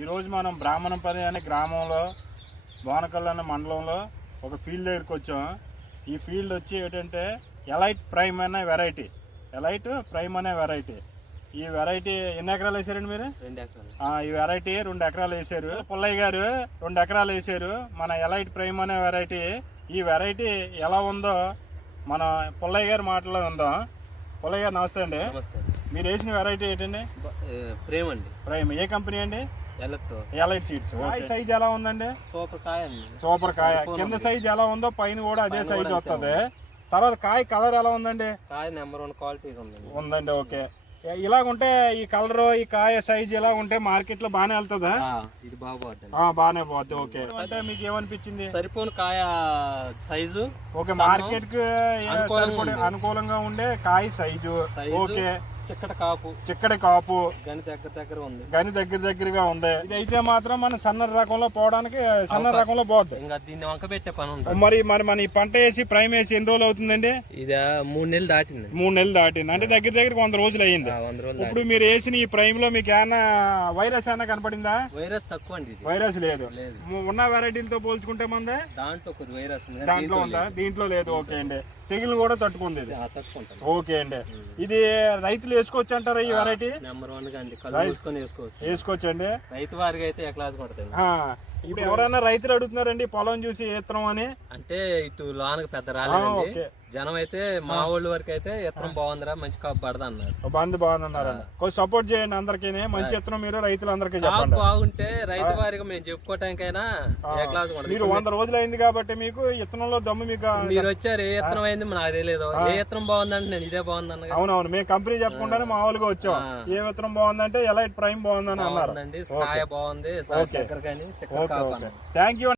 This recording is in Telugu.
ఈరోజు మనం బ్రాహ్మణపల్లి అనే గ్రామంలో బోనకల్ అనే మండలంలో ఒక ఫీల్డ్ దగ్గరికి వచ్చాం. ఈ ఫీల్డ్ వచ్చి ఏంటంటే ఎలైట్ ప్రైమ్ అనే వెరైటీ. ఎలైట్ ప్రైమ్ అనే వెరైటీ. ఈ వెరైటీ ఎన్ని ఎకరాలు వేసారండి మీరు? 2 ఎకరాలు. ఈ వెరైటీ 2 ఎకరాలు వేసారు. పుల్లయ్య గారు 2 ఎకరాలు వేసారు. మన ఎలైట్ ప్రైమ్ అనే వెరైటీ. ఈ వెరైటీ ఎలా ఉందో మన పుల్లయ్య గారి మాటలో ఉందాం. పుల్లయ్య గారు నమస్తే అండి. నమస్తే. మీరు వేసిన వెరైటీ ఏంటండి? ప్రేమ్ అండి. ప్రైమ్. ఏ కంపెనీ అండి? Elite seeds. సైజ్ ఎలా ఉందండి? సూపర్ కాయ అండి. సూపర్ కాయ. కింద సైజ్ ఎలా ఉందో పైన కూడా అదే సైజ్ వస్తుంది. తర్వాత కాయ కలర్ ఎలా ఉందండి? కాయ నెంబర్ 1 క్వాలిటీ ఉందండి. ఓకే. ఇలాగుంటే ఈ కలర్ ఈ కాయ సైజ్ ఇలా ఉంటే మార్కెట్ లో బాగానే వెళ్తుందా? ఇది బాగుపోద్ది. బాగానే పోద్ది. ఓకే. అంటే మీకు ఏమనిపించింది? సరిపోను కాయ సైజు. ఓకే. మార్కెట్ కి అనుకూలంగా ఉండే కాయ సైజు. ఓకే. చిక్కడి కాపు గని దగ్గర ఉంది. గని దగ్గరగా ఉంది. ఇది అయితే మాత్రం మన సన్న రకంలో పోవడానికి సన్న రకంలో పోద్ది. ఇంకా దీన్ని వంక పెట్టే పని ఉంది. మరి మన ఈ పంట వేసి ప్రైమ్ వేసి ఎన్ని రోజులు అవుతుందండి? ఇది 3 నెలలు దాటింది. 3 నెలలు దాటింది. అంటే దగ్గర 100 రోజులు అయ్యింది. ఇప్పుడు మీరు వేసిన ఈ ప్రైమ్ లో మీకు ఏమైనా వైరస్ ఏమైనా కనపడిందా? వైరస్ తక్కువ అండి. వైరస్ లేదు. ఉన్న వెరైటీలతో పోల్చుకుంటే మందే దాంట్లో కొద్ది వైరస్ దాంట్లో ఉందా? దీంట్లో లేదు. ఓకే అండి. తెగులు కూడా తట్టుకుంది. ఓకే అండి. ఇది రైతులు వేసుకోవచ్చు అంటారా ఈ వెరైటీ? నెంబర్ 1 అండి. వేసుకోవచ్చు అండి. రైతు వారికి అయితే ఎక్లాస్ కొడతాయి. ఇప్పుడు ఎవరైనా రైతులు అడుగుతున్నారండి పొలం చూసి ఎత్తనం అని? అంటే ఇటు లోనకి పెద్ద రాలేదండి. జనం అయితే మా ఊళ్ళ వరకు అయితే ఎత్తనం బాగుందిరా, మంచి కాపు పడదా అన్నారు. బాగుందన్నారు. కొంచెం సపోర్ట్ చేయండి అందరికి. మంచి ఎత్తనం మీరు రైతులందరికీ చెప్పండి. బాగుంటే రైతు వారికి మేము చెప్పుకోవటానికైనా ఎక్లాస్. మీరు 100 రోజులు అయింది కాబట్టి మీకు ఇత్తనంలో దమ్ము. మీకు మీరు వచ్చారు ఏ ఎత్తనం అయింది నాకు తెలియదు. ఏ ఎత్తనం బాగుందంటే నేను ఇదే బాగుందన్న. అవునవును. మేము కంపెనీ చెప్పకుండానే మామూలుగా వచ్చాం. ఏ విత్తనం బాగుందంటే ఎలైట్ ప్రైమ్ బాగుందని అన్నారు. కాయ బాగుంది. Thank you.